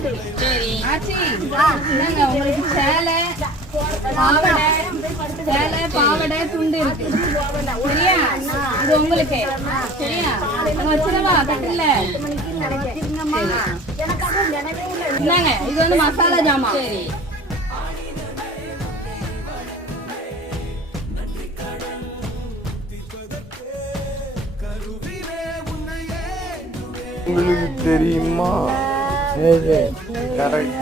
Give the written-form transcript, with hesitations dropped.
சரி ஆச்சி என்னங்க உங்களுக்கு சேலை பாவாடை துண்டு இருக்கு சரியா? இது உங்களுக்கு சரியா? வச்சிடவா கட்டில என்னங்க இது வந்து மசாலா ஜாமான். சரி உங்களுக்கு தெரியுமா? கரெக்ட்.